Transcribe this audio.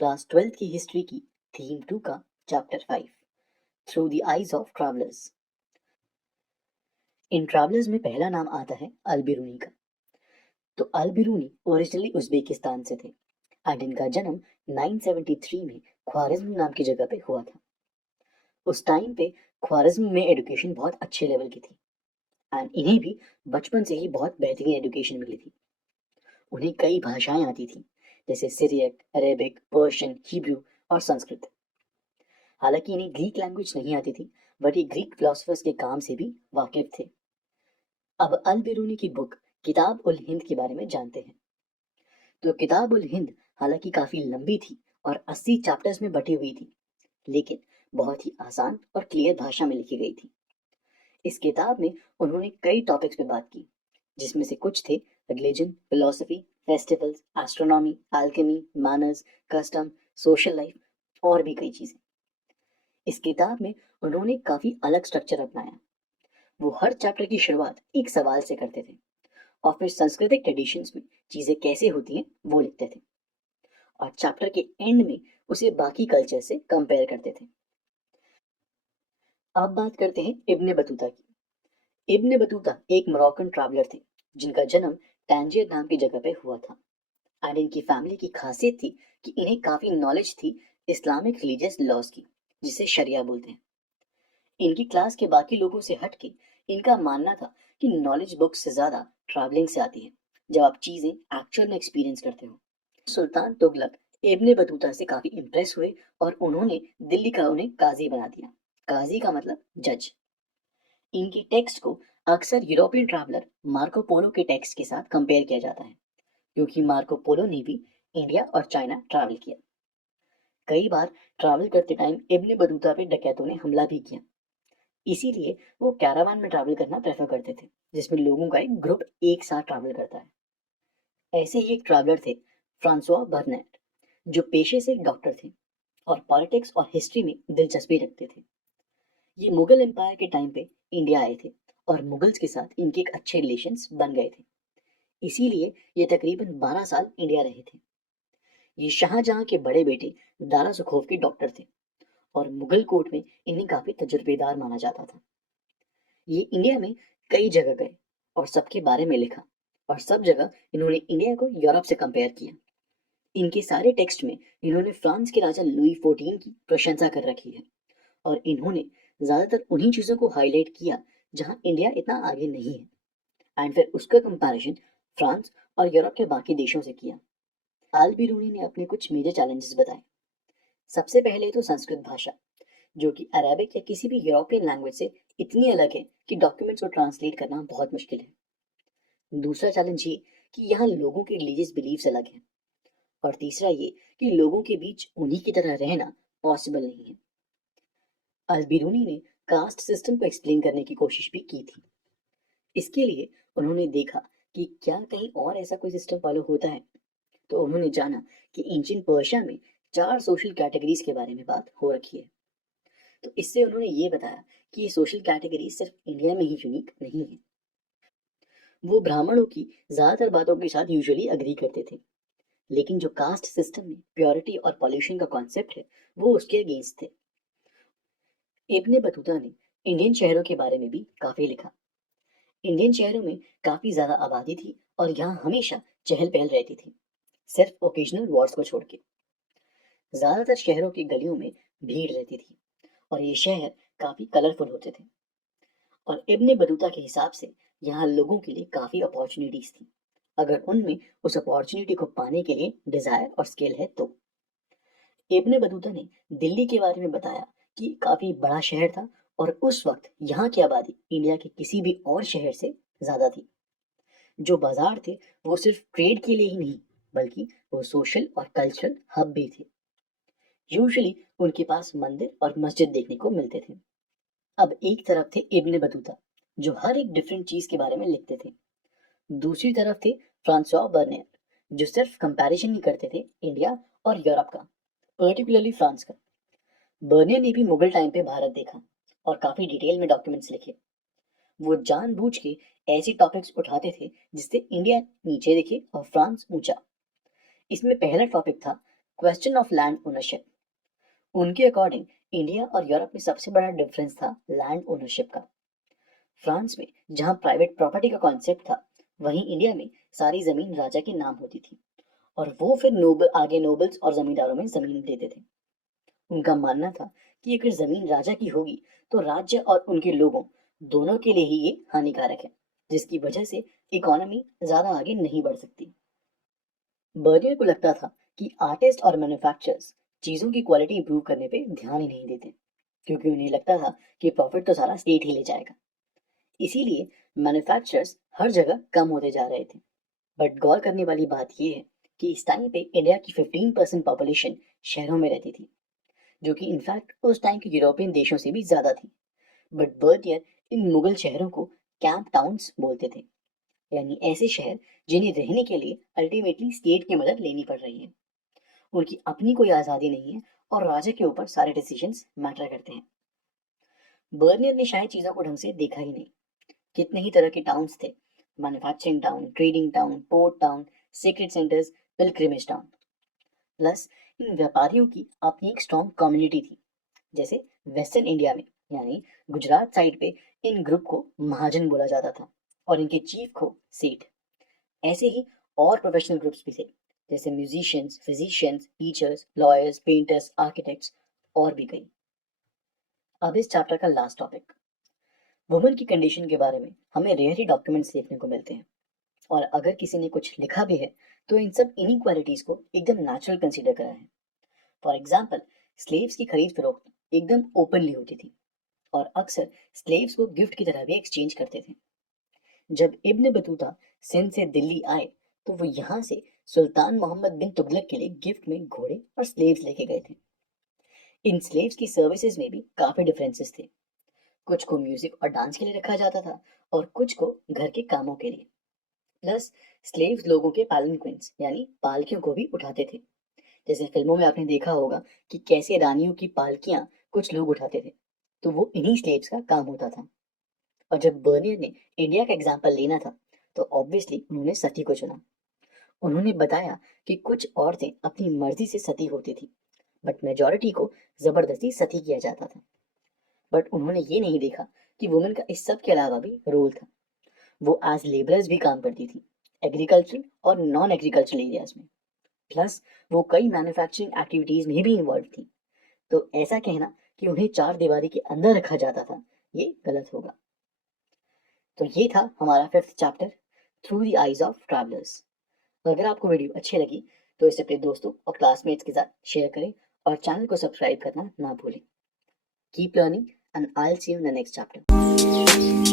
Class 12th की history की theme 2 का chapter 5 through the eyes of travellers. In travellers में पहला नाम आता है अल बिरूनी का। तो अल बिरूनी ओरिजिनली उज्बेकिस्तान से थे एंड इनका जन्म 973 में ख्वारिज्म नाम की जगह पे हुआ था। उस टाइम पे ख्वारिज्म में एजुकेशन बहुत अच्छे लेवल की थी एंड इन्हें भी बचपन से ही बहुत बेहतरीन एजुकेशन मिली थी। उन्हें कई भाषाएं आती थी जैसे सिरियक, अरेबिक, पर्शियन, हिब्रू और संस्कृत। हालांकि इन्हें ग्रीक लैंग्वेज नहीं आती थी बट ये ग्रीक फिलोसफर्स के काम से भी वाकिफ थे। अब अल बिरूनी की बुक किताब उल हिंद के बारे में जानते हैं। तो किताब उल हिंद हालांकि काफी लंबी थी और 80 चैप्टर्स में बटी हुई थी, लेकिन बहुत ही आसान और क्लियर भाषा में लिखी गई थी। इस किताब में उन्होंने कई टॉपिक्स पे बात की, जिसमें से कुछ थे religion, philosophy, festivals, astronomy, Alchemy, manners, custom, social life और भी कई चीजें। इस किताब में उन्होंने काफी अलग स्ट्रक्चर अपनाया। वो हर चैप्टर की शुरुआत एक सवाल से करते थे और फिर सांस्कृतिक ट्रेडिशंस में चीजें कैसे होती हैं वो लिखते थे और चैप्टर के एंड में उसे बाकी कल्चर से कंपेयर करते थे। अब बात करते हैं इब्ने बतूता की। इब्ने बतूता एक मोरक्कन ट्रैवलर थे जिनका जन्म टैंजियर नाम की जगह पे हुआ था एंड इनकी फैमिली की खासियत थी कि इन्हें काफी नॉलेज थी इस्लामिक रिलीजियस लॉज की, जिसे शरिया बोलते हैं। इनकी क्लास के बाकी लोगों से हटके इनका मानना था कि नॉलेज बुक्स से ज्यादा ट्रैवलिंग से आती है, जब आप चीजें एक्चुअल में एक्सपीरियंस करते हो। सुल्तान तुगलक इब्ने बतूता से काफी इम्प्रेस हुए और उन्होंने दिल्ली का उन्हें काजी बना दिया। काजी का मतलब जज। इनके टेक्स्ट को अक्सर यूरोपियन ट्रैवलर मार्को पोलो के टेक्स्ट के साथ कंपेयर किया जाता है, क्योंकि मार्को पोलो ने भी इंडिया और चाइना ट्रैवल किया। कई बार ट्रैवल करते टाइम इब्ने बतूता पे डकैतों ने हमला भी किया, इसीलिए वो कैरावान में ट्रैवल करना प्रेफर करते थे, जिसमें लोगों का एक ग्रुप एक साथ ट्रैवल करता है। ऐसे ही एक ट्रैवलर थे फ्रांसवा बर्नेट, जो पेशे से डॉक्टर थे और पॉलिटिक्स और हिस्ट्री में दिलचस्पी रखते थे। ये मुगल एम्पायर के टाइम पे इंडिया आए थे और मुगल्स के साथ इनके एक अच्छे रिलेशंस बन गए थे, इसीलिए ये तकरीबन 12 साल इंडिया रहे थे। ये शाहजहां के बड़े बेटे दारा सुखोव के डॉक्टर थे और मुगल कोर्ट में इन्हें काफी तजुर्बेदार माना जाता था। ये इंडिया में कई जगह गए और सबके बारे में लिखा और सब जगह इन्होंने इंडिया को यूरोप से कंपेयर किया। इनके सारे टेक्स्ट में इन्होंने फ्रांस के राजा लुई 14 की प्रशंसा कर रखी है और इन्होंने ज्यादातर उन्हीं चीजों को हाईलाइट किया जहां इंडिया इतना आगे नहीं है एंड फिर उसका कंपैरिजन फ्रांस और यूरोप के बाकी देशों से किया। आल बिरूनी ने अपने कुछ मेजर चैलेंजेस बताए। सबसे पहले तो संस्कृत भाषा, जो कि अरेबिक या किसी भी यूरोपियन लैंग्वेज से इतनी अलग है कि डॉक्यूमेंट्स को ट्रांसलेट करना बहुत मुश्किल है। दूसरा चैलेंज ये कि यहाँ लोगों के रिलीजियस बिलीफ्स अलग हैं और तीसरा ये कि लोगों के बीच उन्हीं की तरह रहना पॉसिबल नहीं है। अल बिरूनी ने कास्ट सिस्टम को एक्सप्लेन करने की कोशिश भी की थी। इसके लिए उन्होंने देखा कि क्या कहीं और ऐसा कोई सिस्टम फॉलो होता है। तो उन्होंने जाना कि एंशिएंट पर्शिया में 4 सोशल कैटेगरीज के बारे में बात हो रखी है। तो इससे उन्होंने ये बताया कि ये सोशल कैटेगरीज सिर्फ इंडिया में ही यूनिक नहीं है। वो ब्राह्मणों की ज्यादातर बातों के साथ यूजुअली अग्री करते थे, लेकिन जो कास्ट सिस्टम में प्योरिटी और पॉल्यूशन का कॉन्सेप्ट है वो उसके अगेंस्ट थे। इब्ने बतूता ने इंडियन शहरों के बारे में भी काफी लिखा। इंडियन शहरों में काफी ज्यादा आबादी थी और यहाँ हमेशा चहल पहल रहती थी, सिर्फ ओकेजनल वॉर्स को छोड़ के। ज्यादातर शहरों की गलियों में भीड़ रहती थी और ये शहर काफी कलरफुल होते थे। और इब्ने बतूता के हिसाब से यहाँ लोगों के लिए काफी अपॉर्चुनिटीज थी, अगर उनमें उस अपॉर्चुनिटी को पाने के लिए डिजायर और स्किल है तो। इब्ने बतूता ने दिल्ली के बारे में बताया कि काफी बड़ा शहर था और उस वक्त यहाँ की आबादी इंडिया के किसी भी और शहर से ज्यादा थी। जो बाजार थे वो सिर्फ ट्रेड के लिए ही नहीं, बल्कि वो सोशल और कल्चरल हब भी थे। यूजुअली उनके पास मंदिर और मस्जिद देखने को मिलते थे। अब एक तरफ थे इब्ने बतूता, जो हर एक डिफरेंट चीज के बारे में लिखते थे। दूसरी तरफ थे फ्रांसवा बर्नियर, जो सिर्फ कंपैरिजन ही करते थे इंडिया और यूरोप का, पर्टिकुलरली फ्रांस का। बर्नियर ने भी मुगल टाइम पे भारत देखा और काफी डिटेल में डॉक्यूमेंट्स लिखे। वो जानबूझ के ऐसी टॉपिक्स उठाते थे जिससे इंडिया नीचे दिखे और फ्रांस ऊंचा। इसमें पहला टॉपिक था क्वेश्चन ऑफ लैंड ओनरशिप। उनके अकॉर्डिंग इंडिया और यूरोप में सबसे बड़ा डिफरेंस था लैंड ओनरशिप का। फ्रांस में जहां प्राइवेट प्रॉपर्टी का कॉन्सेप्ट था, वहीं इंडिया में सारी जमीन राजा के नाम होती थी और वो फिर नोबल्स और जमींदारों में जमीन देते थे। उनका मानना था कि अगर जमीन राजा की होगी तो राज्य और उनके लोगों दोनों के लिए ही ये हानिकारक है, जिसकी वजह से इकोनॉमी ज्यादा आगे नहीं बढ़ सकती। बर्नियर को लगता था कि आर्टिस्ट और मैन्युफैक्चरर्स चीजों की क्वालिटी इंप्रूव करने पे ध्यान ही नहीं देते, क्योंकि उन्हें लगता था कि प्रॉफिट तो सारा स्टेट ही ले जाएगा। इसीलिए मैन्युफैक्चरर्स हर जगह कम होते जा रहे थे। बट गौर करने वाली बात यह है कि इस टाइम पे इंडिया की 15% पॉपुलेशन शहरों में रहती थी, जो कि इनफैक्ट उस टाइम के यूरोपियन देशों से भी ज्यादा थी। बट बर्नियर इन मुगल शहरों को कैंप टाउन्स बोलते थे, यानी ऐसे शहर जिन्हें रहने के लिए अल्टीमेटली स्टेट की मदद लेनी पड़ रही है। उनकी अपनी कोई आज़ादी नहीं है और राजा के ऊपर सारे डिसीजंस मैटर करते हैं। बर्नियर ने शायद चीज़ों को ढंग से देखा ही नहीं। कितने ही तरह के टाउन्स थे, manufacturing town, trading town, port town, secret centres, pilgrimage town. Plus इन व्यापारियों की अपनी एक स्ट्रॉन्ग कम्युनिटी थी। जैसे वेस्टर्न इंडिया में, यानी गुजरात साइड पे, इन ग्रुप को महाजन बोला जाता था और इनके चीफ को सेठ। ऐसे ही और प्रोफेशनल ग्रुप्स भी थे, जैसे musicians, physicians, teachers, lawyers, painters, architects और भी कई। अब इस चैप्टर का लास्ट टॉपिक, वुमेन की कंडीशन के बारे में हमें रेयर ही डॉक्यूमेंट्स देखने को मिलते हैं, और अगर किसी ने कुछ लिखा भी है तो इन सब इनइक्वालिटीज को एकदम नेचुरल कंसीडर करा है। फॉर एग्जाम्पल, स्लेव्स की खरीद फरोख्त एकदम ओपनली होती थी और अक्सर स्लेव्स को गिफ्ट की तरह भी एक्सचेंज करते थे। जब इब्न बतूता सिंध से दिल्ली आए तो वो यहाँ से सुल्तान मोहम्मद बिन तुगलक के लिए गिफ्ट में घोड़े और स्लेव्स लेके गए थे। इन स्लेव्स की सर्विसेज में भी काफी डिफरेंसेस थे। कुछ को म्यूजिक और डांस के लिए रखा जाता था और कुछ को घर के कामों के लिए। प्लस स्लेव्स लोगों के पालनक्विंस यानी पालकियों को भी उठाते थे। जैसे फिल्मों में आपने देखा होगा कि कैसे रानियों की पालकियां कुछ लोग उठाते थे, तो वो इन्हीं स्लेव्स का काम होता था। और जब बर्नियर ने इंडिया का एग्जाम्पल लेना था तो ऑब्वियसली उन्होंने सती को चुना। उन्होंने बताया कि कुछ औरतें अपनी मर्जी से सती होती थी, बट मेजोरिटी को जबरदस्ती सती किया जाता था। बट उन्होंने ये नहीं देखा कि वुमेन का इस सब के अलावा भी रोल था। वो एज लेबरर्स भी काम करती थी, एग्रीकल्चरल और नॉन एग्रीकल्चरल एरियाज में। प्लस वो कई मैन्युफैक्चरिंग एक्टिविटीज में भी इन्वॉल्व थी। तो ऐसा कहना कि उन्हें चार दीवारी के अंदर रखा जाता था, ये गलत होगा। तो ये था हमारा fifth chapter, through the eyes of travellers. अगर आपको वीडियो अच्छी लगी तो इसे अपने दोस्तों और क्लासमेट्स के साथ शेयर करें और चैनल को सब्सक्राइब करना ना भूलें। Keep learning and I will see you in the next chapter.